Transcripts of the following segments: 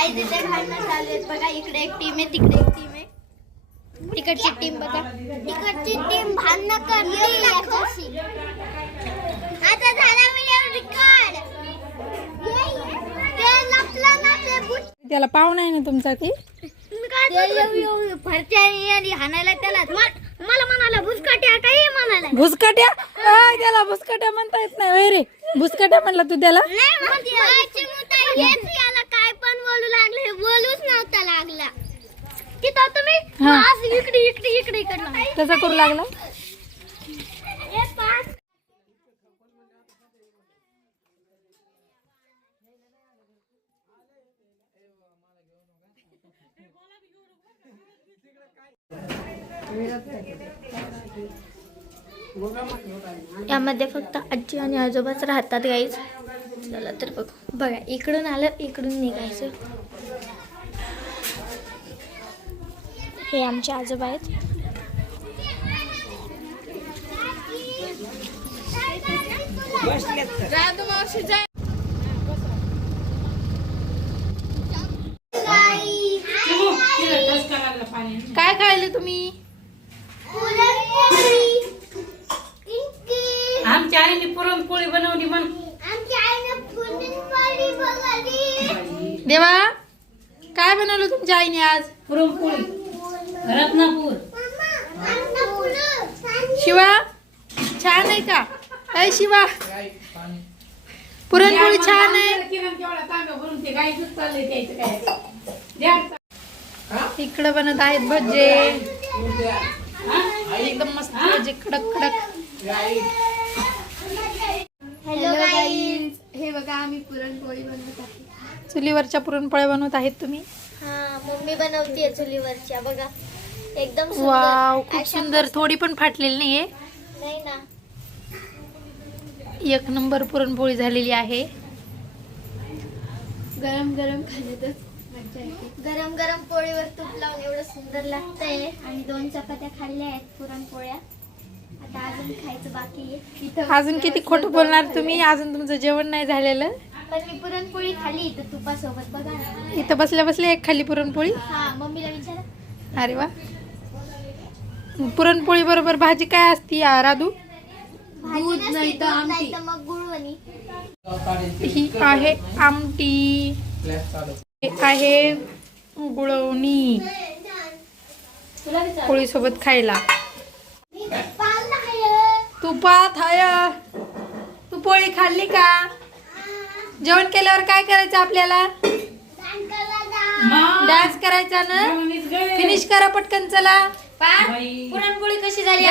Guys इथे भांडणं चालू आहेत बघा. इकडे एक टीम आहे, तिकडे एक टीम आहे. तिकडची टीम बघा, तिकडची टीम भांडणं करते याच्याशी. आता झाला व्हिडिओ रेकॉर्ड. ते लपला ना ते बुट. त्याला पाहुणा आहे ना तुमचा की भरत्या आणि हाणायला त्याला मला म्हणाला भुसकाट्या काही म्हणाला. भुसकाट्या त्याला भुसकाट्या म्हणता येत नाही रे. भुसकाट्या म्हणला तू त्याला. याला काय पण बोलू लागले, हे बोलूच नव्हता लागला. तिथं तुम्ही असं इकडे इकडे इकडे इकडे तसं करू लागला. यामध्ये फक्त आजी आणि आजोबाच राहतात गाईज. चला तर बघा, इकडून आलं इकडून निघायचं. हे आमचे आजोबा आहेत. काय खायले तुम्ही? आमच्या आईने पुरणपोळी बनवली म्हण. देवा काय बनवलं तुमच्या आईने आज? पुरणपोळी रत्नापूर. शिवा छान आहे का? काय शिवा पुरणपोळी छान आहे. इकडे बनत आहेत भजे, एकदम मस्त भजे कडक कडक. हॅलो गाईज, हे बघा आम्ही पुरणपोळी बनवत आहे. चुलीवरच्या पुरणपोळ्या बनवत आहेत तुम्ही? हा, मम्मी बनवतीये चुलीवरच्या बघा. एकदम वाव, खूप अशा सुंदर. थोडी पण फाटलेली नाहीये. नाही ना. एक नंबर पुरणपोळी झालेली आहे. गरम गरम खाण्यातच मजा येते. गरम गरम पोळीवर तूप लावून एवढं सुंदर लागतंय. आणि 2 चपात्या खाल्ल्या आहेत पुरणपोळ्या. आता अजून खायचं बाकी आहे. इथं अजून किती खोटं बोलणार तुम्ही? अजून तुमचं जेवण नाही झालेलं. पण मी पुरणपोळी खाल्ली इथं तुपासोबत बघा ना. इथं बसल्या बसल्या एक खाल्ली पुरणपोळी. हा, मम्मीला विचारा. अरे वा. पुरणपोळी बरोबर भाजी काय असती राधू? दूध नाही तर मग गुळवणी. ही आहे आमटी, हे आहे गुळवणी पोळी सोबत खायला. तुपात हाय. तू पोळी खाल्ली का? जेवण केल्यावर काय करायचं आपल्याला? डान्स करायचा ना. फिनिश करा पटकन. चला. पुरणपोळी कशी झाली?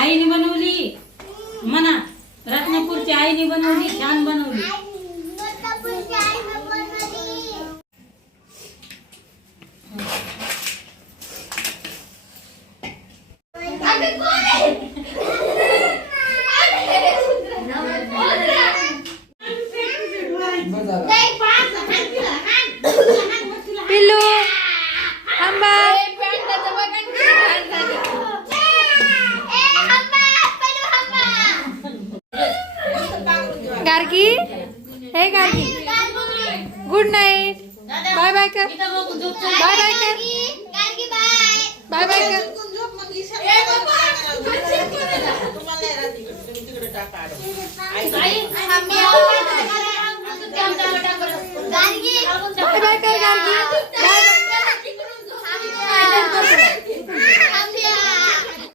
आईने बनवली म्हणा. रत्नापूरची आईने बनवली, छान बनवली. पिल्लू आंबा. गार्गी, हे Gargi, good night. Bye bye कर. बाय बाय कर. बाय बाय कर. बाय बाय कर गार्गी.